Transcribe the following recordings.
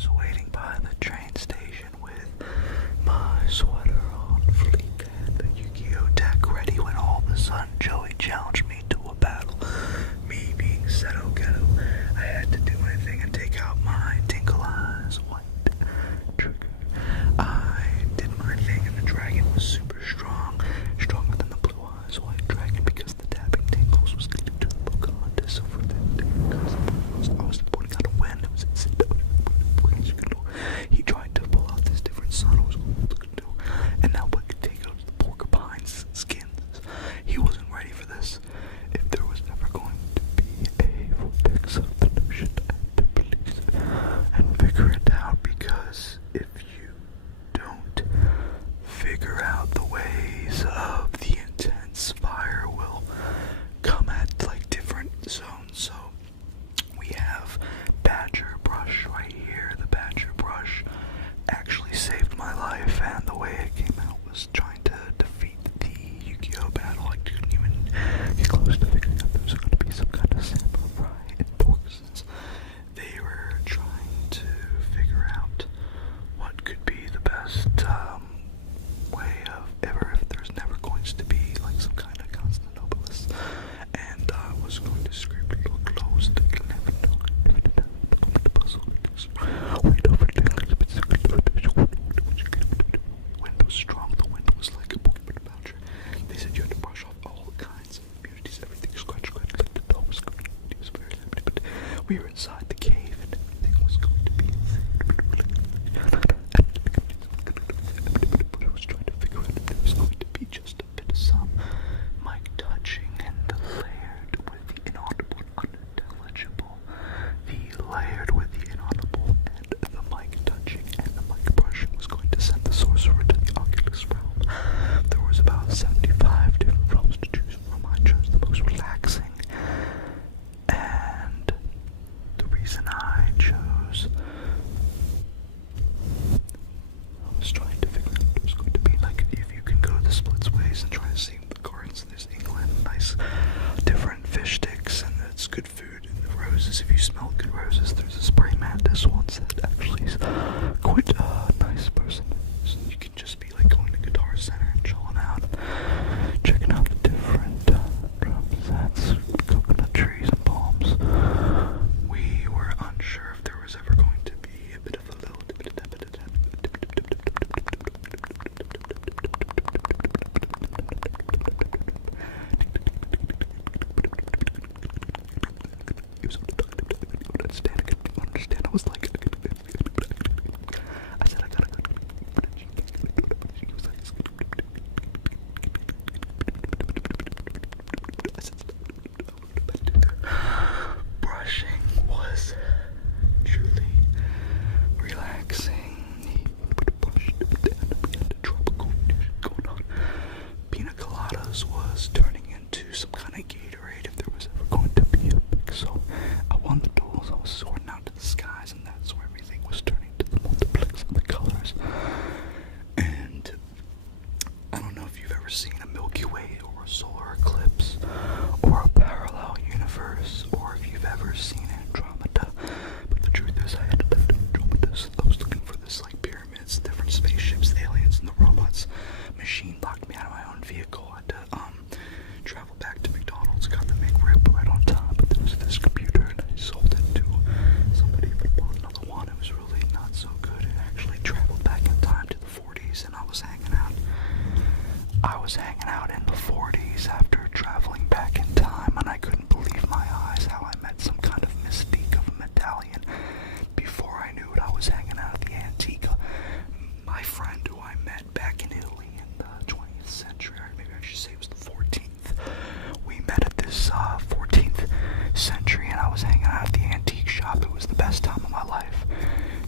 was waiting by the train station with my sweater on fleek and the Yu-Gi-Oh deck ready when all of a sudden Joey challenged me to a battle. Me being Seto Ghetto, I had to do my thing and take out my Tinkle Eyes White trigger. I did my thing and the dragon was super strong, stronger than the Blue Eyes White dragon because the tapping tingles was getting to the Pocahontas. So for that, because I was pointing out a win, it was insane. He tried to pull out this different son who was and now we could take out the porcupine's skins. He wasn't ready for this. If there was ever going to be a vortex of the notion, I had to police and figure it out, because if you don't figure out the ways of the intense, fire will come at like different zones. So we have Badger Brush right here. The Badger Brush actually saved my life, and the way it came out was trying to defeat the Yu-Gi-Oh battle. I couldn't even get close to figuring out there was going to be some kind of samurai enforcers. They were trying to figure out what could be the best way of ever, if there's never going to be like some kind of Constantinopolis. And I was going to scream a little close to the puzzle. Wind was strong, the wind was like a Pokemon voucher. They said you had to brush off all kinds of immunities, everything, scratch, like the dog was going to be very happy, but we were inside the cave and everything was going to be but I was trying to figure out if there was going to be just a bit of some mic touching and layered with the inaudible and unintelligible. The layered with the inaudible and the mic touching and the mic brushing was going to send the sorcerer to the Oculus realm. There was about 75 different realms to choose from. I chose the most relaxing, and the reason I chose, I was trying to figure out if there was going to be, like, if you can go the splits ways and try to see the gardens. There's England, nice different fish sticks, and it's good food. And the roses, if you smell good roses, there's a spray mantis ones that actually is quite a nice person. So you can just be like going to Guitar Center and chilling out, checking out the different drum sets, coconut trees and palms. We were unsure if there was ever going to be a bit of a little understand. I was like, I said I gotta go. Brushing was truly relaxing. He brushed and we had a tropical condition going on. Pina coladas was turning into some kind of Gatorade if there was ever going to be a mix. So I won the duels. I was soaring out to the skies, and that's where everything was turning to the multiplex of the colors. And I don't know if you've ever seen a Milky Way or a solar eclipse or a parallel universe, or if you've ever seen Andromeda, but the truth is I had to live Andromeda. I was looking for this like pyramids, different spaceships, the aliens, and the robots. Machine locked me out of my own vehicle. I had to travel back to McDonald's, got the McRib right on time, but there was this computer and I sold it to somebody who bought another one. It was really not so good. It actually traveled back in time to the 40s, and I was hanging out in the 40s after traveling back in time, and I couldn't believe my eyes how I met some kind of mystique of a medallion. Before I knew it, I was hanging out at the antique. My friend who I met back in Italy in the 20th century, or maybe I should say it was the 14th. We met at this 14th century, and I was hanging out at the antique shop. It was the best time of my life.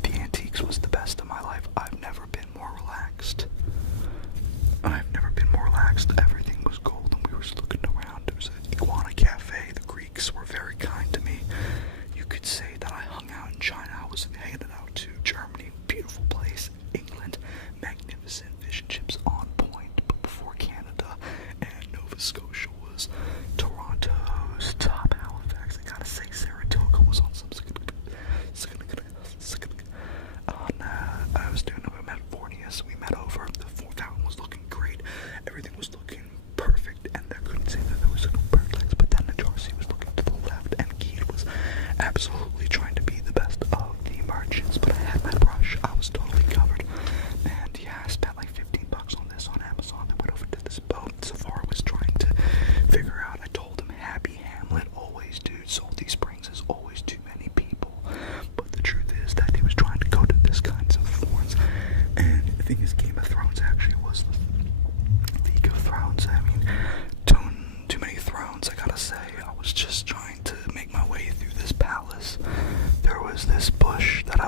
The antiques was the best of my life. I've never been more relaxed. Everything was gold, and we were just looking around. There was an iguana cafe. The Greeks were very kind to me. You could say that I hung out in China. I was headed out to Germany, beautiful place. England, magnificent, fish and chips on point. But before Canada and Nova Scotia was Toronto's top. Halifax, I gotta say, Saratoga was on some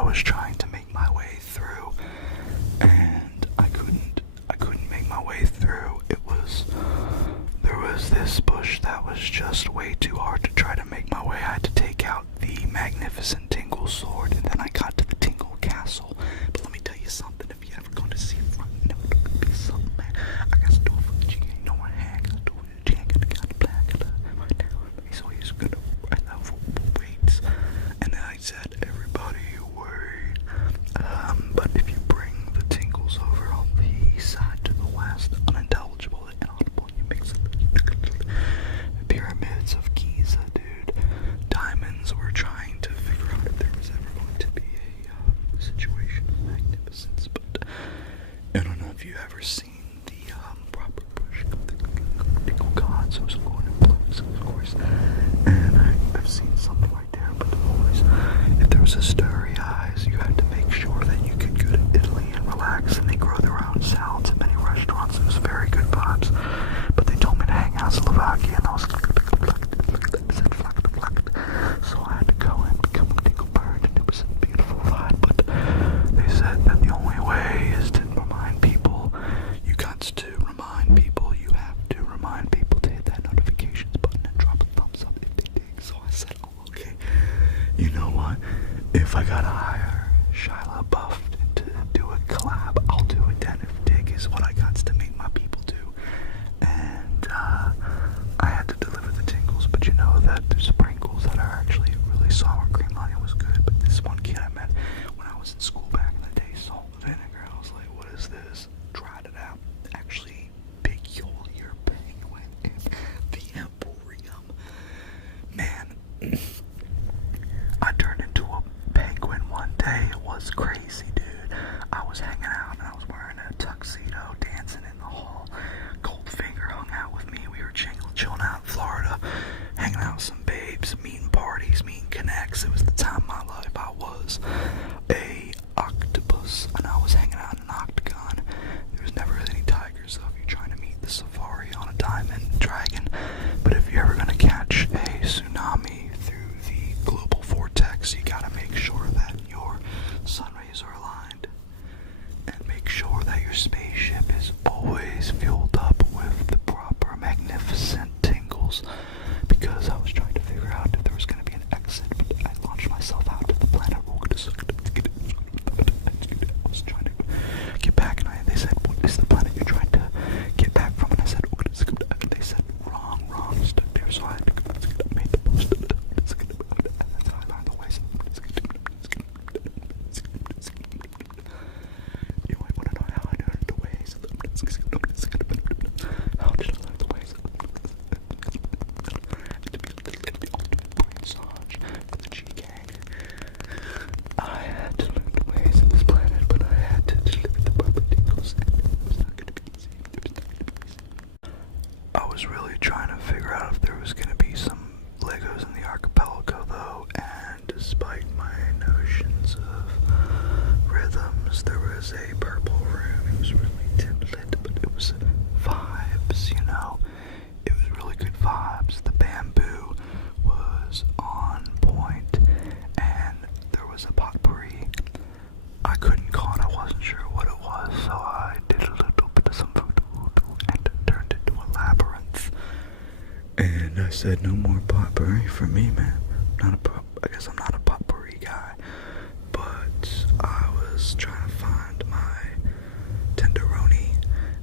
was trying to make my way through, and I couldn't make my way through. There was this bush that was just way too hard to try to make my way. I had to take out the magnificent Tingle sword, and then I got to the Tingle castle. But let me tell you something, if you ever going to see it, never gonna be something, man. I got to do it for the G, you know what I got to do it, G, got the black, right now. So he's gonna write out for weights. And then I said, everybody wait. But if you bring the Tingles over on the side to the west, Unintelligible and Inaudible, you mix it. Pyramids of Giza, dude. Diamonds were trying to figure out if there was ever going to be a situation of magnificence, but I don't know if you've ever seen the proper bush of the Tingle gods, who's going in blooms, of course, and I've seen something like that, but always, if there was a starry eyes, you had to make sure that you could go to Italy and relax, and they grow their own salads at many restaurants. It was very good vibes, but they told me to hang out in Slovakia, and I was so I had to go and become a Tingle bird, and it was a beautiful vibe, but they said that the only way is to remind people. You got to remind people, you have to remind people to hit that notifications button and drop a thumbs up if they dig. So I said, oh, okay, you know what, if I gotta hire Shia LaBeouf to do a collab, I'll do it then. If dig is what I got to make my people do. And I had to deliver the Tingles, but you know that there's sprinkles that are actually really sour cream on it. Was good, but this one kid I met when I was in school back in the day, salt and vinegar, I was like, what is this? Tried it out. Actually, big your penguin in the Emporium. Man, I turned into a penguin one day. It was crazy, dude. I was hanging out and I was wearing a tuxedo, dancing in the hall. Goldfinger hung out with me. We were chilling out in Florida, hanging out with some babes, meeting parties, meeting connects. It was the time of my life. I was a octopus, and I was hanging out in an octagon. There was never any tigers, though, if you're trying to meet the safari on a diamond dragon. But if you're ever going to catch a tsunami through the global vortex, you got to make sure that your sun rays are aligned, and make sure that your spaceship is always fueled up with the proper magnificent Tingles, because I was trying to figure out if there was going to be an exit, but I launched myself out to the planet. I was trying to get back, and they said, what is the planet you're trying to get back from? And I said, they said, wrong, stuck there, so I had to make the post. That's how I learned the ways. You might want to know how I learned the ways. How did I learn the ways? For the G-Gang. I had to learn the ways of this planet, but I had to deliver the proper Tingles, and it was not going to be easy. I was really trying to figure out if there was going to be some Legos in the archipelago, though, and despite my notions of rhythms, there was a purple room. It was really dim lit, but it was vibes, you know. It was really good vibes. The bamboo was on point, and there was a potpourri. I couldn't call it, I wasn't sure what it was, so I did a little bit of some voodoo and it turned into a labyrinth. And I said, no more potpourri for me, man. I guess I'm not a potpourri guy, but I was trying to find my tenderoni,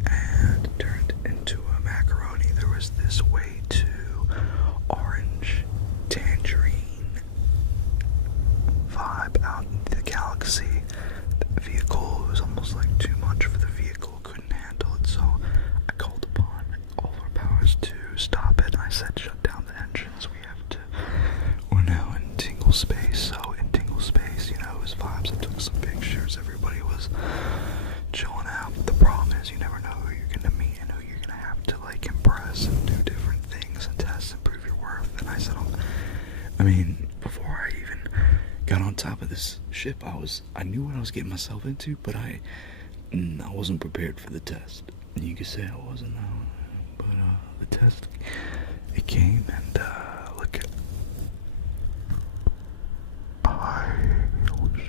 and it turned into a macaroni. There was this way to orange tangerine vibe out in the galaxy. The vehicle was almost like too much for the vehicle, couldn't handle it, so I called upon all our powers to stop it, and I said, shut down the engines. We're now in Tingle space, so in Tingle space, you know, it was vibes. I took some pictures, everybody was chilling out. The problem is you never know who you're gonna meet and who you're gonna have to like impress and do different things and test and prove your worth. And I said, before I even got on top of this ship, I knew what I was getting myself into, but I wasn't prepared for the test. You could say I wasn't, but the test, it came, and look at, I was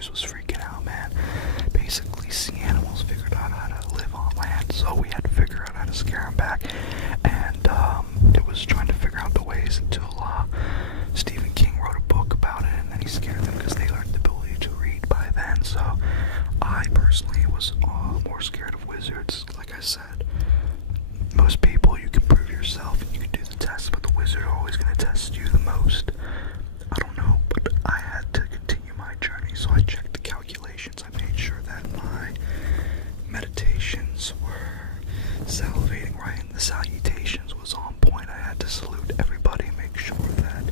news was freaking out, man. Basically, sea animals figured out how to live on land, so we had to figure out how to scare them back. And it was trying to figure out the ways until Stephen King wrote a book about it, and then he scared them because they learned the ability to read by then. So I personally was more scared of wizards. Like I said, most people, you can prove yourself and you can do the test, but the wizard are always going to test you the most. I don't know, but I had to continue my journey, so I checked the calculations. I made sure that my meditations were salivating right, and the salutations was on point. I had to salute everybody, make sure that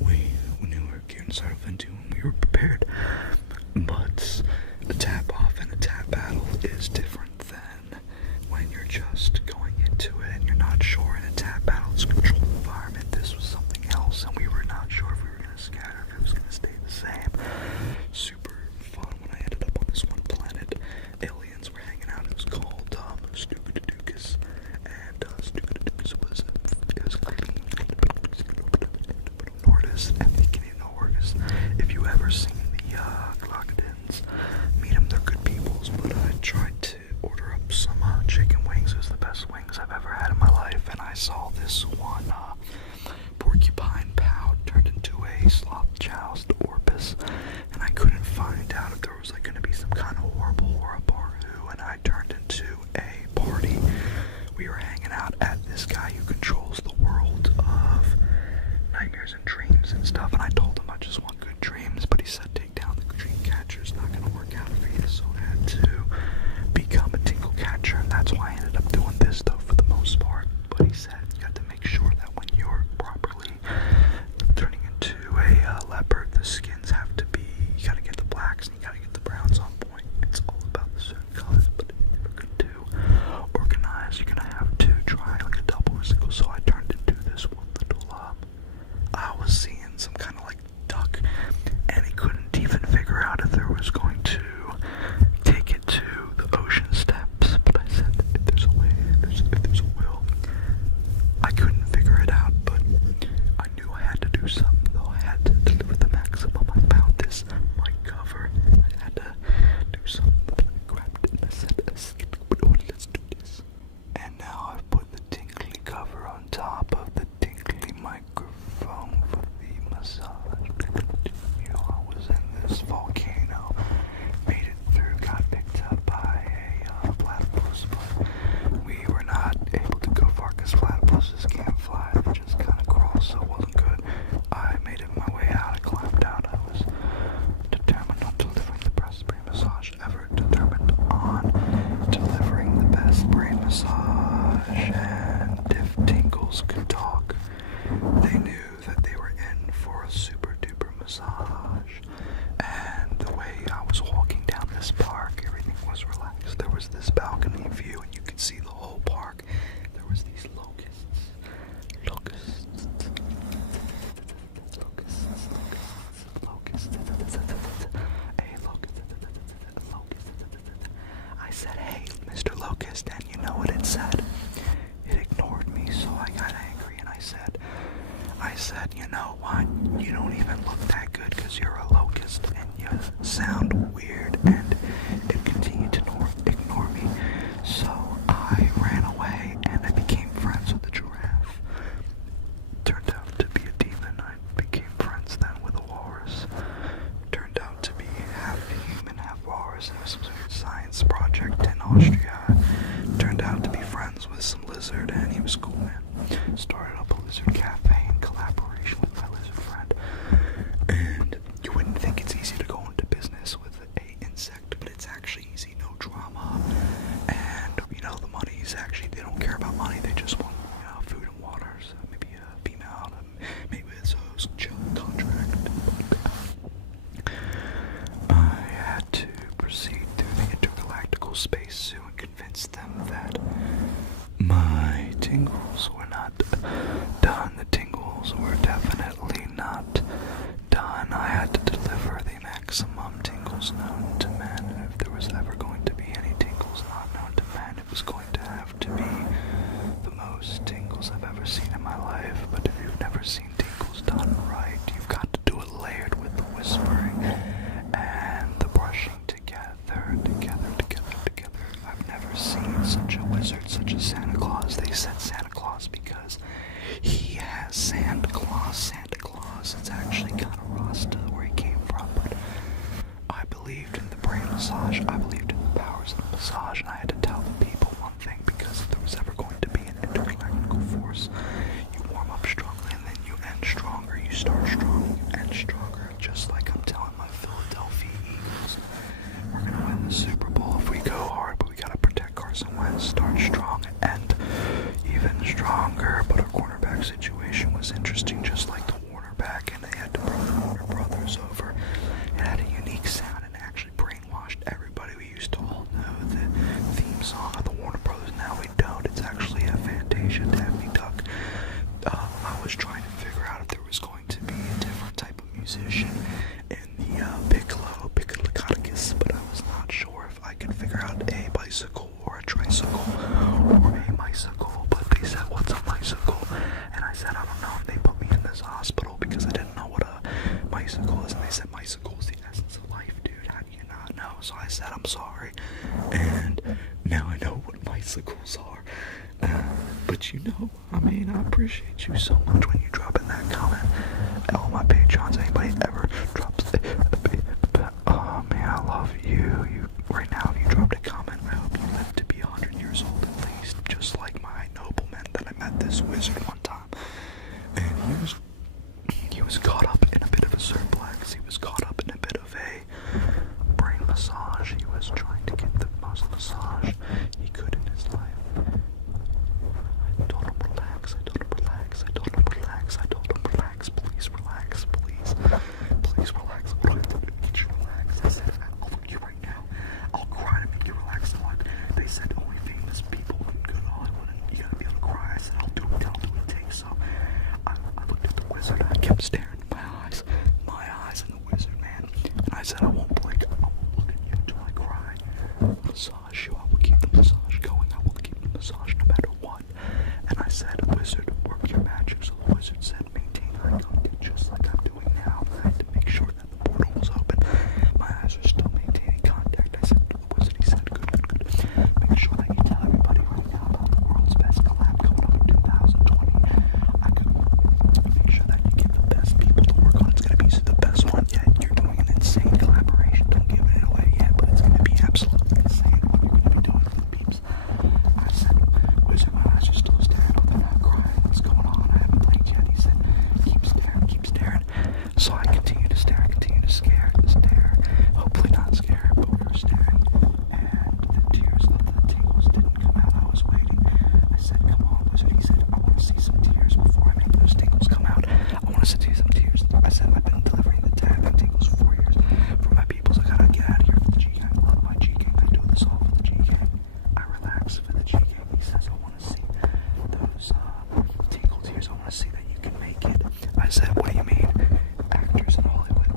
we knew we were getting started into and we were prepared. But a tap off and a tap battle is different than when you're just going into it and you're not sure. In a tap battle, it's a controlled environment. This was something else, and we were not sure if we were going to scatter, if it was going to stay the same. Super fun when I ended up on this one planet. Aliens were hanging out. It was called Stukadukas, and Stukadukas was Nordis and the Canadian Orcas. If you ever seen the Glockedins, meet them, they're good peoples, but I tried to order up some chicken wings. It was the best wings I've ever had in my life, and I saw this one porcupine pout turned into a sloth-joust orpus, and I couldn't find out if there was like going to be some kind of horrible or a baru, and I turned into a party. We were hanging out at this guy who controls the world of nightmares and dreams and stuff, and I told him I just want good dreams, but he said take down the dream catcher, it's not going to work out for you, so I had to become a tingle catcher, and that's why I ended up doing this though for the most part. But he said you have to make sure that when you're properly turning into a leopard, the skins have to be, you gotta get the blacks and you gotta get the browns on point. It's all about the certain colors, but if you're never gonna do organized, you're gonna have to try like a double or single. So I turned into this one little I was seeing some kind of like duck, and he couldn't even figure out if there was going to take it to the ocean steps. But I said, if there's a way, if there's a will, I couldn't figure it out, but I knew I had to do something, though. I had to deliver the maximum. I found this mic cover. I had to do something. I grabbed it and I said, let's do this. And now I've put the tinkly cover on top of the tinkly microphone for the massage. I was in this volcano, made it through, got picked up by a platypus, but we were not able to go far because platypuses can't fly, they just kind of crawl, so it wasn't good. I made it my way out, I climbed out, I was determined on delivering the best brain massage ever, determined on delivering the best brain massage, and if tingles could talk, they knew that they were in for a super duper massage. And the way I was walking down this park, everything was relaxed. There was this balcony view and you could see the whole park. There was these locusts. Hey, I said, hey, Mr. Locust, and you know what it said? It ignored me, so I got angry and I said, you know what? You don't even look that good because you're a locust and you sound weird, and it continued to ignore me. So I ran away and I became friends with the giraffe. Turned out to be a demon. I became friends then with a walrus. Turned out to be half human, half walrus. It was some sort of science project in Austria. Turned out to be friends with some lizard, and he was cool, man. Started up a lizard cafe in collaboration with my lizard friend. And you wouldn't think it's easy to go into business with a insect, but it's actually easy, no drama. And you know, the money is actually, they don't care about money, they just want, you know, food and water. So maybe a female, maybe it's a chill contract. I had to proceed through the intergalactical space zoo and convince them that my tingles were not done. The tingles were definitely not done. I had to deliver the maximum tingles known to man. And if there was ever going to be any tingles not known to man, it was going to have to be the most tingles I've ever seen in my life. But if you've never seen tingles done right, you've got to do it layered with the whispering and massage. I believed in the powers of massage, and I had to tell the people one thing, because if there was ever going to be an intergalactical force, you warm up strongly and then you end stronger. You start strong, you end stronger. Just like I'm telling my Philadelphia Eagles, we're gonna win the Super Bowl if we go hard, but we gotta protect Carson Wentz. Start strong, end even stronger. But our cornerback situation was interesting, just like the Warner back, and they had to bring the Warner brothers over. It had a unique sound and actually brainwashed everybody. We used to all know the theme song of the Warner brothers. Now we don't. It's actually a Fantasia Daffy Duck. I was trying to figure out if there was going to be a different type of musician in the Piccolo-Caticus, but I was not sure if I could figure out a bicycle or a tricycle or a bicycle. But they said, "What's a bicycle?" And I said, "I don't know." And they put me in this hospital because I didn't know what a bicycle is, and they said, "Bicycle is the essence of life, dude. How do you not know?" So I said, "I'm sorry," and now I know what bicycles are. But you know, I mean, I appreciate you so much when you drop in that comment. All my patrons, anybody ever drops oh man, I love you. Right now, if you dropped a comment, I hope you live to be 100 years old at least, just like my nobleman that I met, this wizard one time. And he was caught up in a bit of a surplex. He was caught up in a bit of a brain massage. He was trying to get the most massage he could in his life. I told him relax, I told him relax, I told him relax, I told him relax, please relax, please relax. What do I have to do to get you relaxed? I said, I'll look at you right now. I'll cry to make you relax. They said only famous people would go to Hollywood and you gotta be able to cry. I said, I'll do what it takes. So I looked at the wizard and I kept staring in my eyes and the wizard, man. And I said, I won't blink, I won't look at you until I cry. Massage you, I will keep the massage going, I will keep the massage no matter what. And I said, wizard, work your magic. So the wizard said, maintain eye contact just like I'm doing now. I had to make sure that the portal was open. My eyes are still maintaining contact. I said to the wizard, he said, good. Make sure that you tell everybody right now about the world's best collab coming up in 2020. I could make sure that you get the best people to work on. It's going to be the best one yet. You're doing an insane collaboration. Don't give it away yet, but it's going to be absolutely insane what you're going to be doing for the peeps. I said, wizard, my eyes are still staring open. I'm crying. What's going on? I haven't blinked yet. He said, keep staring. So I continue to stare, stare. Hopefully not scare, but we were staring. And the tears of the tingles didn't come out. I was waiting. I said, come on, wizard. He said, I want to see some tears before I make those tingles come out. I want to see some tears. I said, I've been delivering the tapping tingles for 4 years. For my peoples, I gotta get out of here for the G-Gang. I love my G-Gang. I do this all for the G-Gang. I relax for the G-Gang. He says, I want to see those tingle tears. I want to see that you can make it. I said, what do you mean? Actors in Hollywood.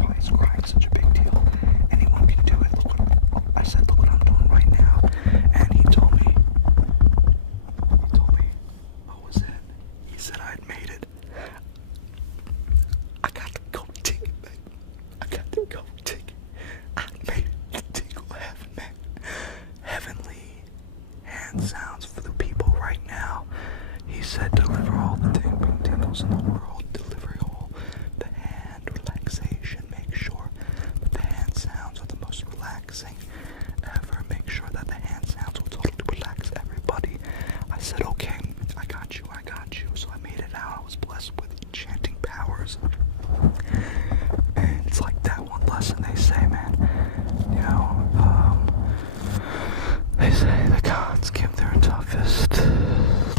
Why is crying such a big deal? Anyone can do it. I said, look what I'm doing right now. And he told me, what was it? He said I had made it. I got the gold ticket, baby. I got the gold ticket. I made it to tingle heaven, man. Heavenly hand sounds for the people right now. He said, deliver all the tingles in the world. Deliver all the hand relaxation. Make sure that the hand sounds are the most relaxing ever. Make sure that the hand sounds will totally relax everybody. I said, okay, I got you. So I made it out. I was blessed with enchanting powers. And it's like that one lesson they say, man. You know, they say the gods give their toughest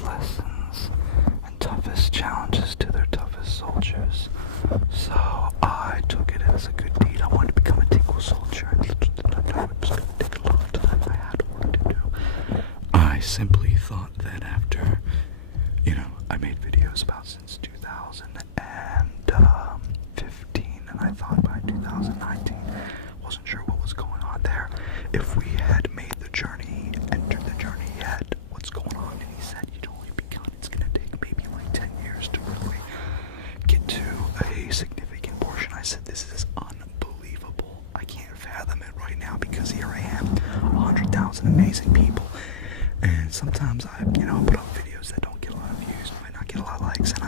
lessons and toughest challenges to their toughest soldiers. So I took it as a good deed. I wanted to become a tingle soldier. I know it was going to take a long time. I had work to do. I simply thought that after, I made videos about since 2015, and I thought by 2019, wasn't sure what was going on there. If we had made the journey, entered the journey yet, what's going on? And he said, you'd only begun. It's going to take maybe like 10 years to really get to a significant portion. I said, this is unbelievable. I can't fathom it right now because here I am, 100,000 amazing people. And sometimes I put up videos that don't get a lot of views, might not get a lot of likes, and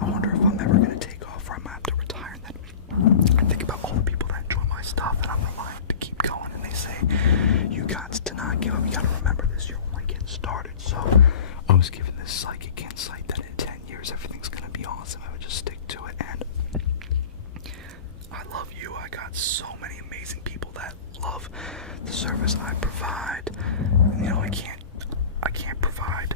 I wonder if I'm ever going to take off or I might have to retire. And then I think about all the people that enjoy my stuff, and I'm relying to keep going. You got to not give up. You gotta remember this. You're only getting started. So I was given this psychic insight that in 10 years everything's gonna be awesome. I would just stick to it. And I love you. I got so many amazing people that love the service I provide. You know, I can't provide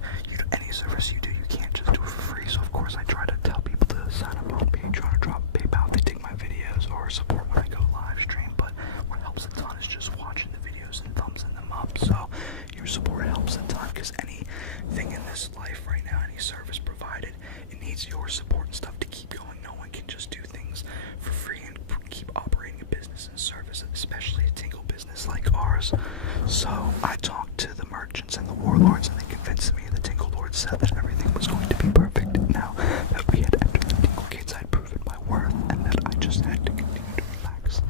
any service you do. You can't just do it for free. So of course I try to tell people to sign up on Patreon or drop PayPal if they take my videos or support when I go live stream. But what helps a ton is just watching the videos and thumbsing them up. So your support helps a ton, because anything in this life right now, any service provided, it needs your support and stuff to keep going. No one can just do things for free and keep operating a business and service, especially a tingle business like ours. So I talked to the merchants and the warlords, and they convinced me. The Tingle Lord said that everything was going to be perfect. Now that we had entered the Tingle Gates, I'd proven my worth, and that I just had to continue to relax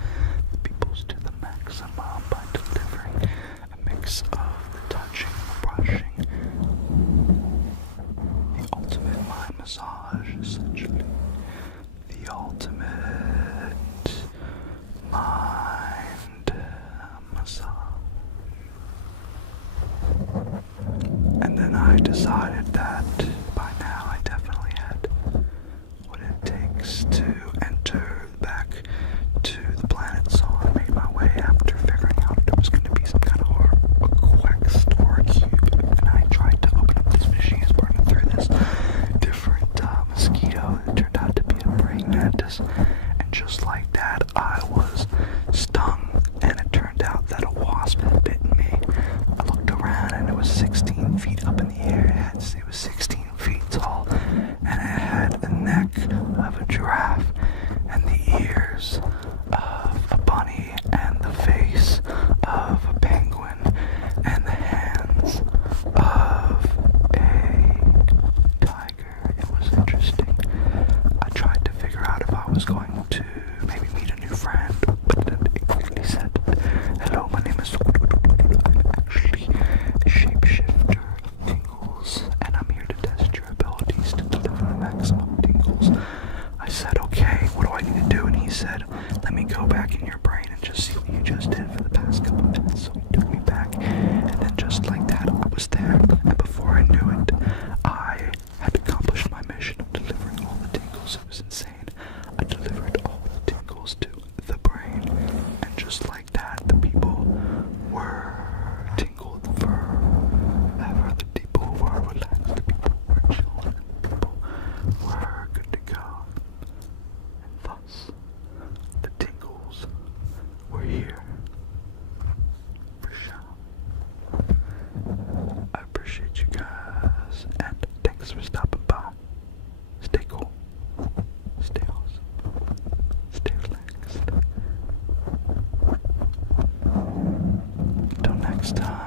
the peoples to the maximum by delivering a mix of the touching, the brushing, the ultimate mind massage, essentially. The ultimate mind massage. And then I decided that by now I definitely had what it takes to enter back to the planet. So I made my way after figuring out there was going to be some kind of a quest or a cube. And I tried to open up this machine, burning through this different mosquito. It turned out to be a praying mantis. And just like that, I was stung. And it turned out that a wasp had bitten me. I looked around and it was 16 feet up in the air. It was 16 feet tall, and it had the neck of a giraffe, and the ears of a bunny, and the face of a penguin, and the hands of a tiger. It was interesting. I tried to figure out if I was going to maybe meet a new friend, but it quickly said, "Hello, my name is I'm actually a shapeshifter of tingles, and I'm here to test your abilities to deliver the maximum tingles." I said, "Okay, what do I need to do?" And he said, "Let me go back in your brain and just see what you just did for the past couple minutes." So he took me back, and then just like that, I was there. And before I knew it, I had accomplished my mission of delivering all the tingles. It was insane. I delivered all the tingles to the brain, and just like that, the people were tingled forever. The people were relaxed, the people were chilling, the people were good to go. And thus, the tingles were here. For sure. I appreciate you guys, and thanks for stopping by. Stay cool. Stay awesome. Stay relaxed. Until next time.